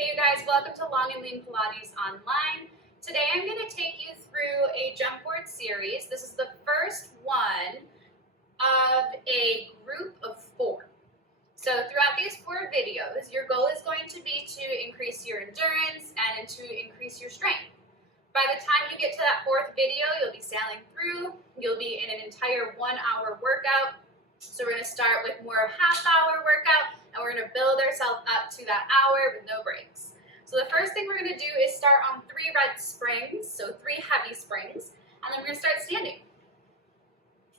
Hey you guys, welcome to Long and Lean Pilates Online. Today I'm going to take you through a Jumpboard series. This is the first one of a group of 4. So throughout these 4 videos, your goal is going to be to increase your endurance and to increase your strength. By the time you get to that 4th video, you'll be sailing through. You'll be in an entire 1-hour workout. So we're going to start with more half-hour workout, and we're going to build ourselves up to that hour with no breaks. So the first thing we're going to do is start on 3 red springs, so 3 heavy springs, and then we're going to start standing.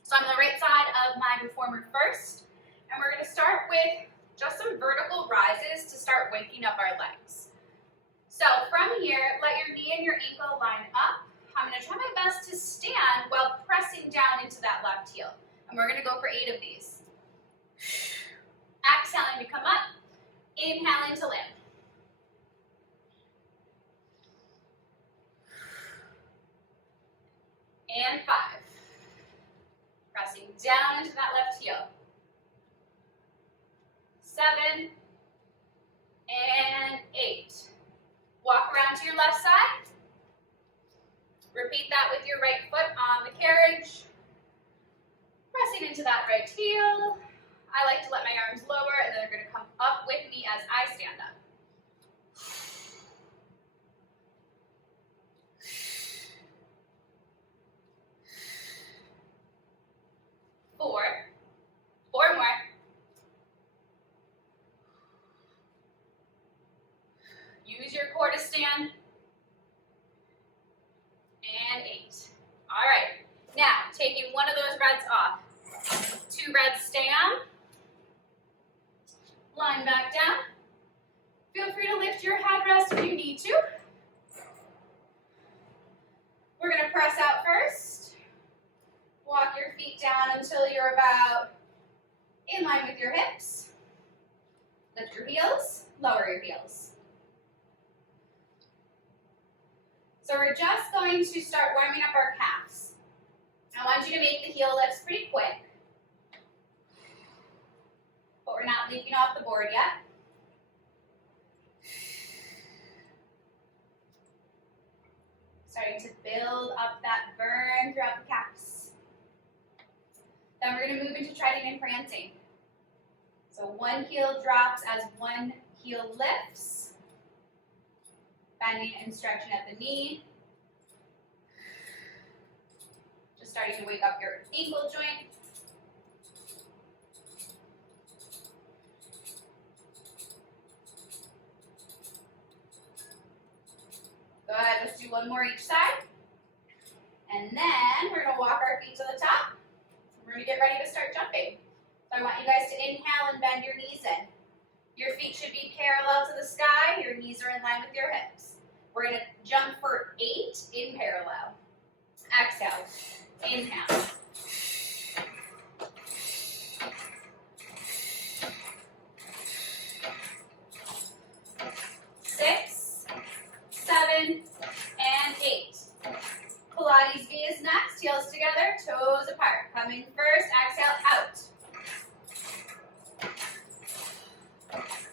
So I'm on the right side of my reformer first, and we're going to start with just some vertical rises to start waking up our legs. So from here, let your knee and your ankle line up. I'm going to try my best to stand while pressing down into that left heel. And we're going to go for 8 of these. Exhaling to come up, inhaling to land. And 5. Pressing down into that left heel. 7. And 8. Walk around to your left side. Repeat that with your right foot on the carriage. Pressing into that right heel. I like to let my arms lower, and then they're going to come up with me as I stand up. 4. 4 more. Use your core to stand. And 8. All right. Now, taking one of those reds off. 2 reds stand. Line back down. Feel free to lift your headrest if you need to. We're going to press out first. Walk your feet down until you're about in line with your hips. Lift your heels, lower your heels. So we're just going to start warming up our calves. I want you to make the heel lifts pretty quick. But we're not leaping off the board yet. Starting to build up that burn throughout the calves. Then we're going to move into treading and prancing. So one heel drops as one heel lifts. Bending and stretching at the knee. Just starting to wake up your ankle joint. Good, let's do one more each side. And then we're going to walk our feet to the top. We're going to get ready to start jumping. So I want you guys to inhale and bend your knees in. Your feet should be parallel to the sky. Your knees are in line with your hips. We're going to jump for 8 in parallel. Exhale. Inhale. 6, 7, and 8. Pilates V is next. Heels together, toes apart. Come in first. Exhale, out.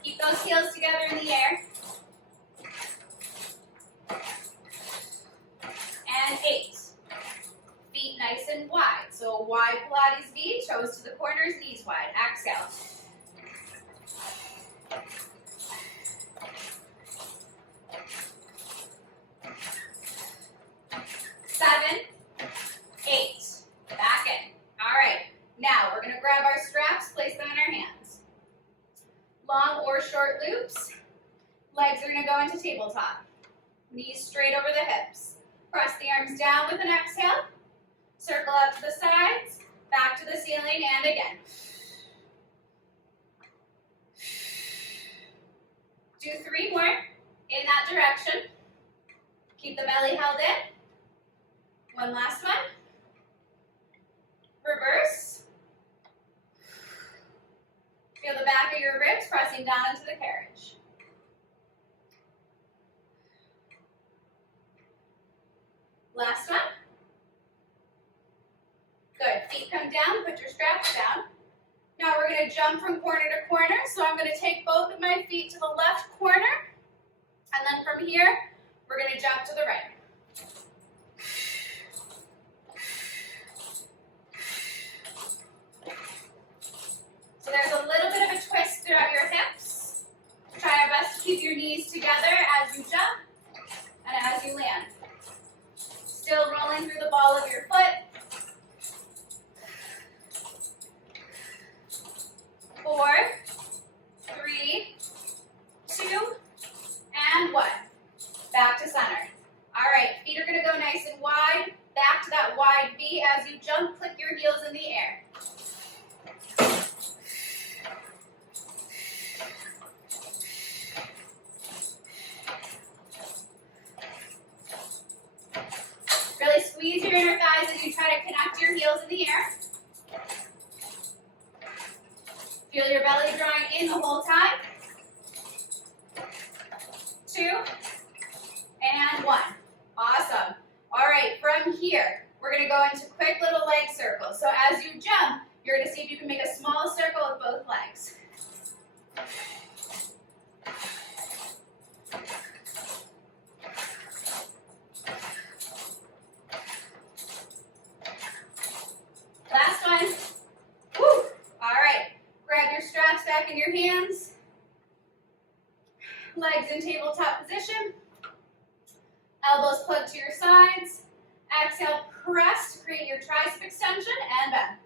Keep those heels together in the air. And 8. Feet nice and wide. So wide Pilates V, toes to the corners, knees wide. Exhale. 7, 8. Back in. All right. Now we're going to grab our straps, place them in our hands. Long or short loops. Legs are going to go into tabletop. Knees straight over the hips. Press the arms down with an exhale. Circle out to the sides, back to the ceiling, and again. Do 3 more in that direction. Keep the belly held in. One last one. Reverse. Feel the back of your ribs pressing down into the carriage. Last one. Good. Feet come down, put your straps down. Now we're going to jump from corner to corner. So I'm going to take both of my feet to the left corner And then from here, we're going to jump to the right. So there's a little bit of a twist throughout your hips. Try your best to keep your knees together as you jump and as you land. Still rolling through the ball of your foot. 4, 3, 2, and 1. Back to center. All right, feet are going to go nice and wide. Back to that wide V as you jump. Click your heels in the air. Really squeeze your inner thighs as you try to connect your heels in the air. Feel your belly drawing in the whole time. 2, and 1. Awesome. All right, from here, we're going to go into quick little leg circles. So as you jump, you're going to see if you can make a small circle with both legs. Last one. Woo. All right. Grab your straps back in your hands. Legs in tabletop position. Elbows plugged to your sides. Exhale, press to create your tricep extension and bend.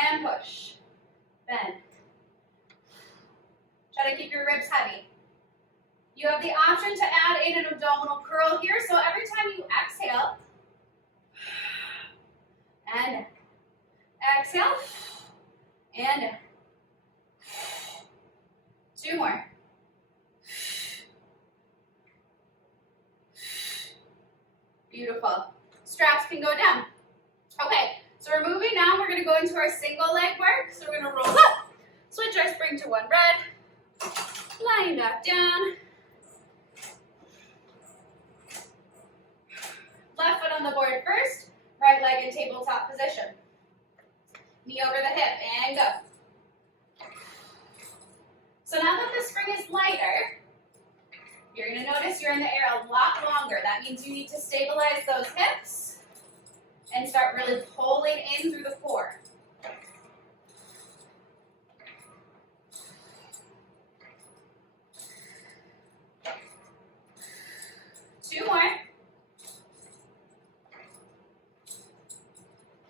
And push. Bend. Try to keep your ribs heavy. You have the option to add in an abdominal curl here, so every time you exhale, and exhale, and 2 more. Beautiful. Straps can go down. Okay, so we're moving now. We're going to go into our single leg work. So we're going to roll up, switch our spring to one red, lying back down. Left foot on the board first, right leg in tabletop position. Knee over the hip and go. So now that the spring is lighter, you're going to notice you're in the air a lot longer. That means you need to stabilize those hips and start really pulling in through the core. Two more.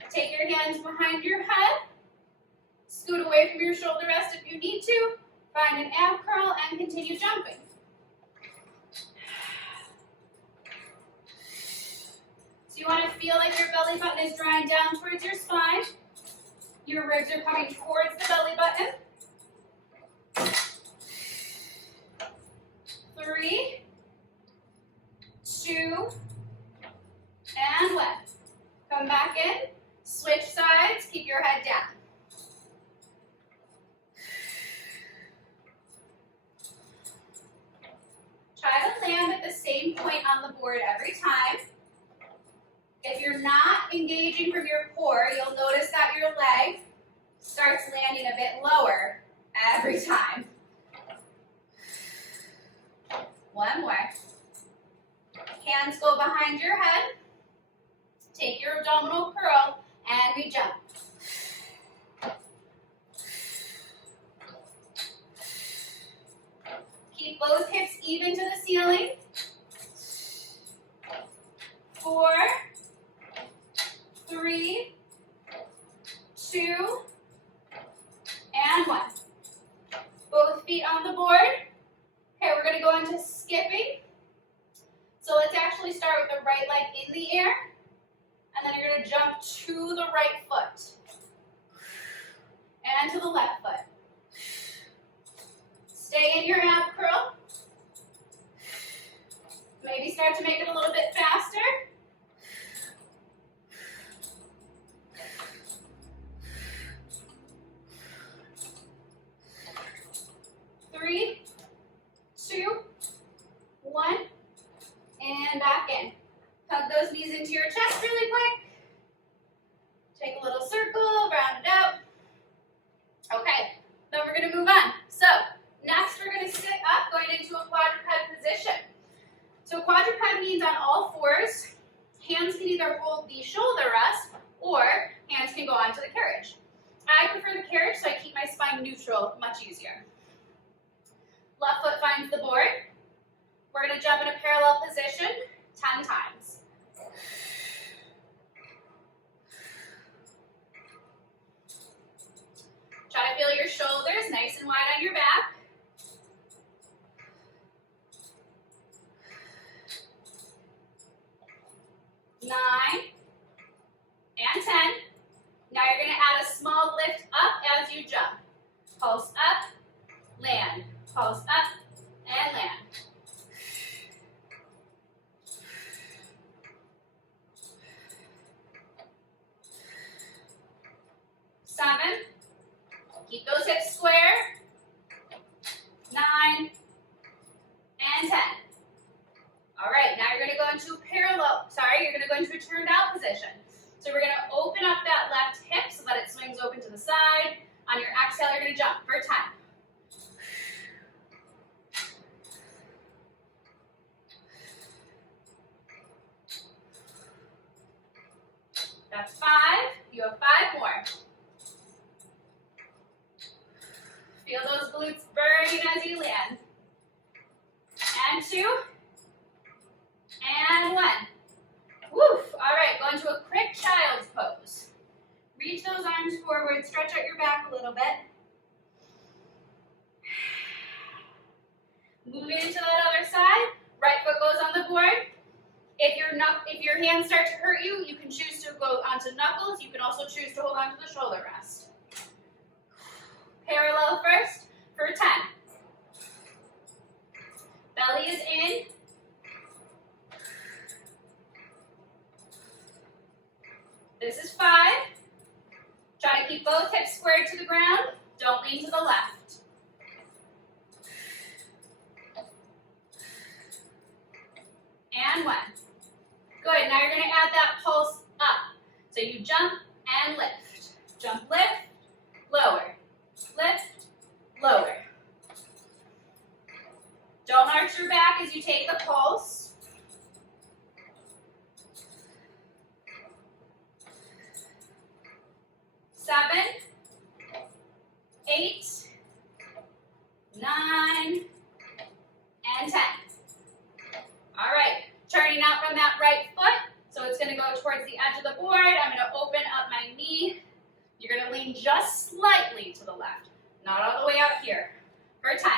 Take your hands behind your head. Scoot away from your shoulder rest if you need to. Find an ab curl and continue jumping. So you want to feel like your belly button is drawing down towards your spine. Your ribs are coming towards the belly button. 3, 2, and 1. Come back in. Switch sides. Keep your head down. Try to land at the same point on the board every time. If you're not engaging from your core, you'll notice that your leg starts landing a bit lower every time. One more. Hands go behind your head. Take your abdominal curl and we jump. Keep both hips even to the ceiling. 4, 3, 2, and 1. Both feet on the board. Okay, we're going to go into skipping. So let's actually start with the right leg in the air, and then you're going to jump to the right foot and to the left foot. Stay in your ab curl. Maybe start to make it a little bit faster. 3, 2, 1, and back in. Hug those knees into your chest really quick. Take a little circle, round it out. Okay, then we're going to move on. So, next we're going to sit up, going into a quadruped position. position. So quadruped means on all fours. Hands can either hold the shoulder rest or hands can go onto the carriage. I prefer the carriage, so I keep my spine neutral, much easier. Left foot finds the board. We're going to jump in a parallel position 10 times. Try to feel your shoulders nice and wide on your back. Nine and 10. Now you're going to add a small lift up as you jump. Pulse up, land. Pulse up, and land. 7. Keep those hips square. 9 and 10. All right, now you're going to go into you're going to go into a turned out position. So we're going to open up that left hip so that it swings open to the side. On your exhale, you're going to jump for 10. That's 5. You have 5 more. Feel those glutes burning as you land. And 2. And 1. Woof. All right, go into a quick child's pose. Reach those arms forward, stretch out your back a little bit. Moving into that other side. Right foot goes on the board. If your hands start to hurt you, you can choose to go onto knuckles. You can also choose to hold onto the shoulder rest. Parallel first for 10. Belly is in. This is 5. Try to keep both hips squared to the ground. Don't lean to the left. And 1. Good, now you're going to add that pulse up. So you jump and lift. Jump, lift, lower. Lift, lower. Don't arch your back as you take the pulse. 7, 8, 9, and 10. All right, turning out from that right foot. So it's going to go towards the edge of the board. I'm going to open up my knee. You're going to lean just slightly to the left, not all the way out here. For 10.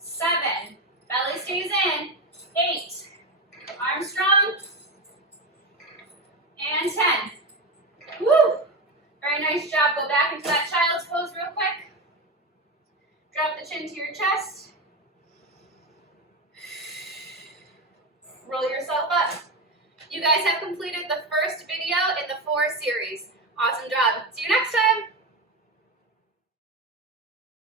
7. Belly stays in. 8. Arms strong. And 10. Woo! Very nice job. Go back into that child's pose real quick. Drop the chin to your chest. Roll yourself up. You guys have completed the first video in the 4 series. Awesome job. See you next time.